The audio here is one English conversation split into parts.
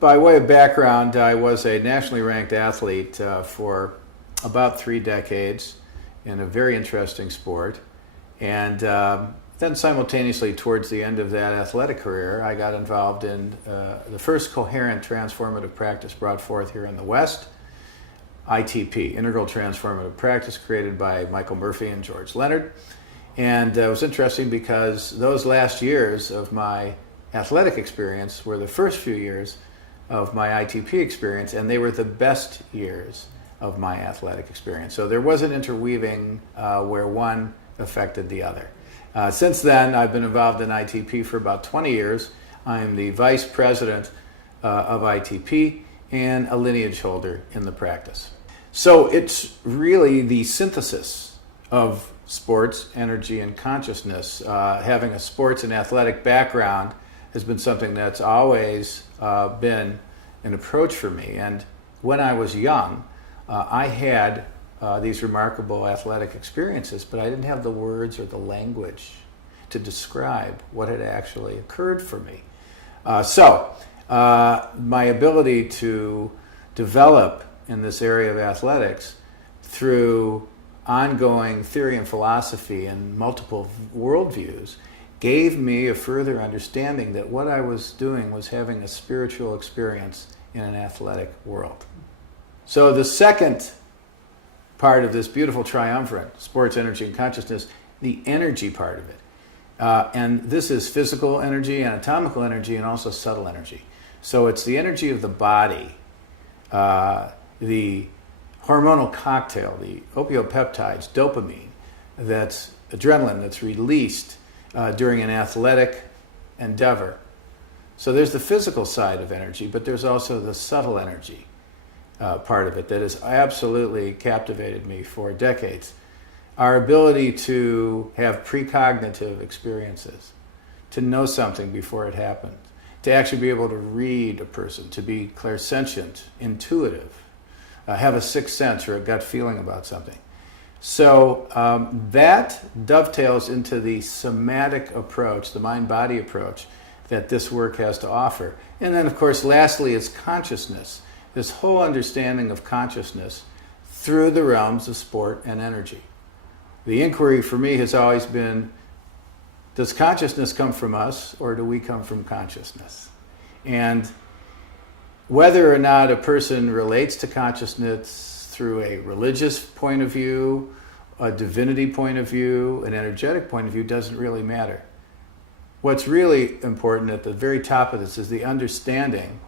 By way of background, I was a nationally ranked athlete for about 3 decades in a very interesting sport. And then simultaneously, towards the end of that athletic career, I got involved in the first coherent transformative practice brought forth here in the West, ITP, Integral Transformative Practice, created by Michael Murphy and George Leonard. And it was interesting because those last years of my athletic experience were the first few years of my ITP experience, and they were the best years of my athletic experience. So there was an interweaving where one affected the other. Since then, I've been involved in ITP for about 20 years. I'm the vice president of ITP and a lineage holder in the practice. So it's really the synthesis of sports, energy, and consciousness. Having a sports and athletic background has been something that's always been an approach for me. And when I was young, I had these remarkable athletic experiences, but I didn't have the words or the language to describe what had actually occurred for me. So my ability to develop in this area of athletics through ongoing theory and philosophy and multiple worldviews gave me a further understanding that what I was doing was having a spiritual experience in an athletic world. So the second part of this beautiful triumvirate, sports, energy, and consciousness, the energy part of it. And this is physical energy, anatomical energy, and also subtle energy. So it's the energy of the body, the hormonal cocktail, the opioidpeptides, dopamine, that's adrenaline that's released during an athletic endeavor. So there's the physical side of energy, but there's also the subtle energy part of it that has absolutely captivated me for decades. Our ability to have precognitive experiences, to know something before it happens, to actually be able to read a person, to be clairsentient, intuitive, have a sixth sense or a gut feeling about something. So that dovetails into the somatic approach, the mind-body approach that this work has to offer. And then, of course, lastly, is consciousness, this whole understanding of consciousness through the realms of sport and energy. The inquiry for me has always been, does consciousness come from us, or do we come from consciousness? And whether or not a person relates to consciousness through a religious point of view, a divinity point of view, an energetic point of view, doesn't really matter. What's really important at the very top of this is the understanding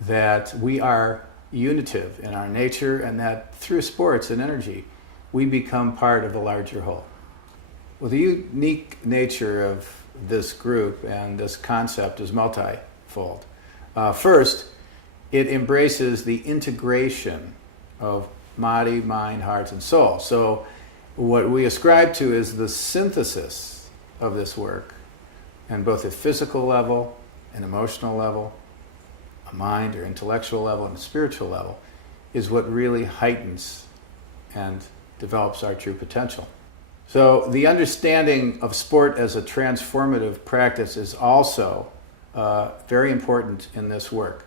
that we are unitive in our nature, and that through sports and energy, we become part of a larger whole. Well, the unique nature of this group and this concept is multifold. First, it embraces the integration of body, mind, heart, and soul. So what we ascribe to is the synthesis of this work on both a physical level, an emotional level, a mind or intellectual level, and a spiritual level, is what really heightens and develops our true potential. So the understanding of sport as a transformative practice is also very important in this work.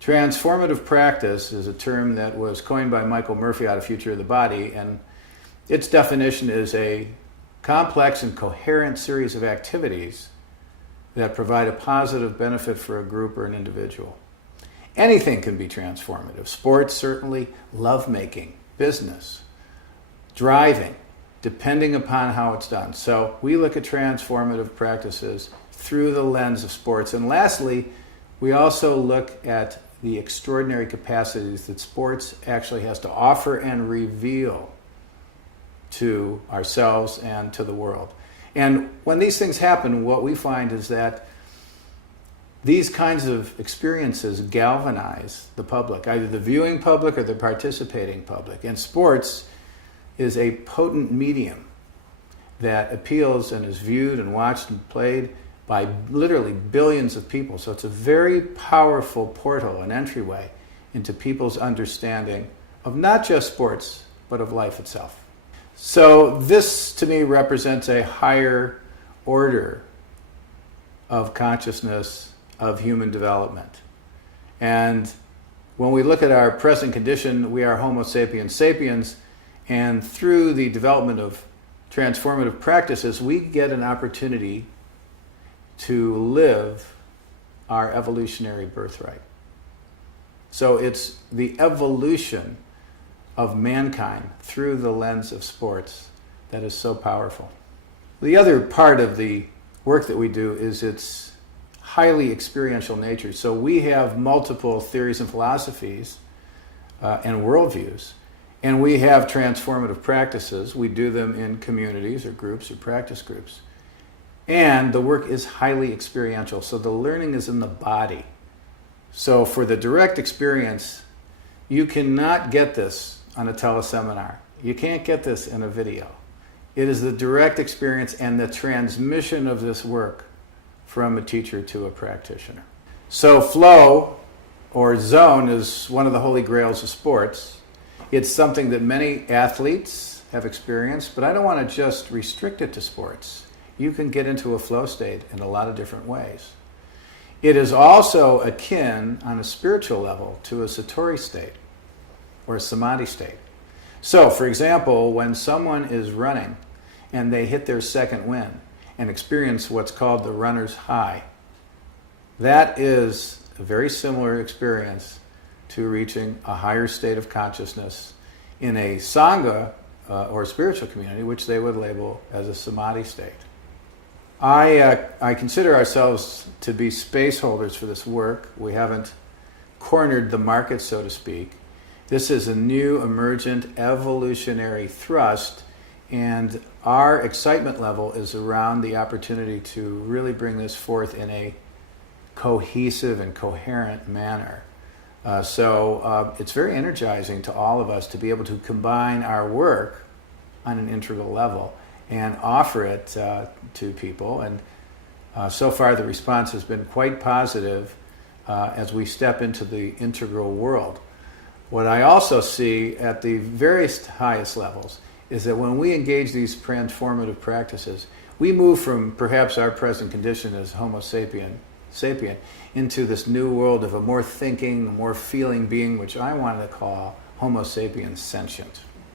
Transformative practice is a term that was coined by Michael Murphy out of Future of the Body, and its definition is a complex and coherent series of activities that provide a positive benefit for a group or an individual. Anything can be transformative. Sports, certainly, lovemaking, business, driving, depending upon how it's done. So we look at transformative practices through the lens of sports. And lastly, we also look at the extraordinary capacities that sports actually has to offer and reveal to ourselves and to the world. And when these things happen, what we find is that these kinds of experiences galvanize the public, either the viewing public or the participating public. And sports is a potent medium that appeals and is viewed and watched and played by literally billions of people. So it's a very powerful portal, an entryway into people's understanding of not just sports, but of life itself. So this, to me, represents a higher order of consciousness, of human development. And when we look at our present condition, we are Homo sapiens sapiens, and through the development of transformative practices, we get an opportunity to live our evolutionary birthright. So it's the evolution of mankind through the lens of sports that is so powerful. The other part of the work that we do is its highly experiential nature. So we have multiple theories and philosophies and worldviews, and we have transformative practices. We do them in communities or groups or practice groups. And the work is highly experiential, so the learning is in the body. So for the direct experience, you cannot get this on a teleseminar. You can't get this in a video. It is the direct experience and the transmission of this work from a teacher to a practitioner. So flow or zone is one of the holy grails of sports. It's something that many athletes have experienced, but I don't want to just restrict it to sports. You can get into a flow state in a lot of different ways. It is also akin on a spiritual level to a satori state or a samadhi state. So, for example, when someone is running and they hit their second wind and experience what's called the runner's high, that is a very similar experience to reaching a higher state of consciousness in a sangha or spiritual community, which they would label as a samadhi state. I consider ourselves to be space holders for this work. We haven't cornered the market, so to speak. This is a new emergent evolutionary thrust, and our excitement level is around the opportunity to really bring this forth in a cohesive and coherent manner. So it's very energizing to all of us to be able to combine our work on an integral level and offer it to people. And so far the response has been quite positive as we step into the integral world. What I also see at the various highest levels is that when we engage these transformative practices, we move from perhaps our present condition as Homo sapien into this new world of a more thinking, more feeling being, which I wanted to call Homo sapiens sentient.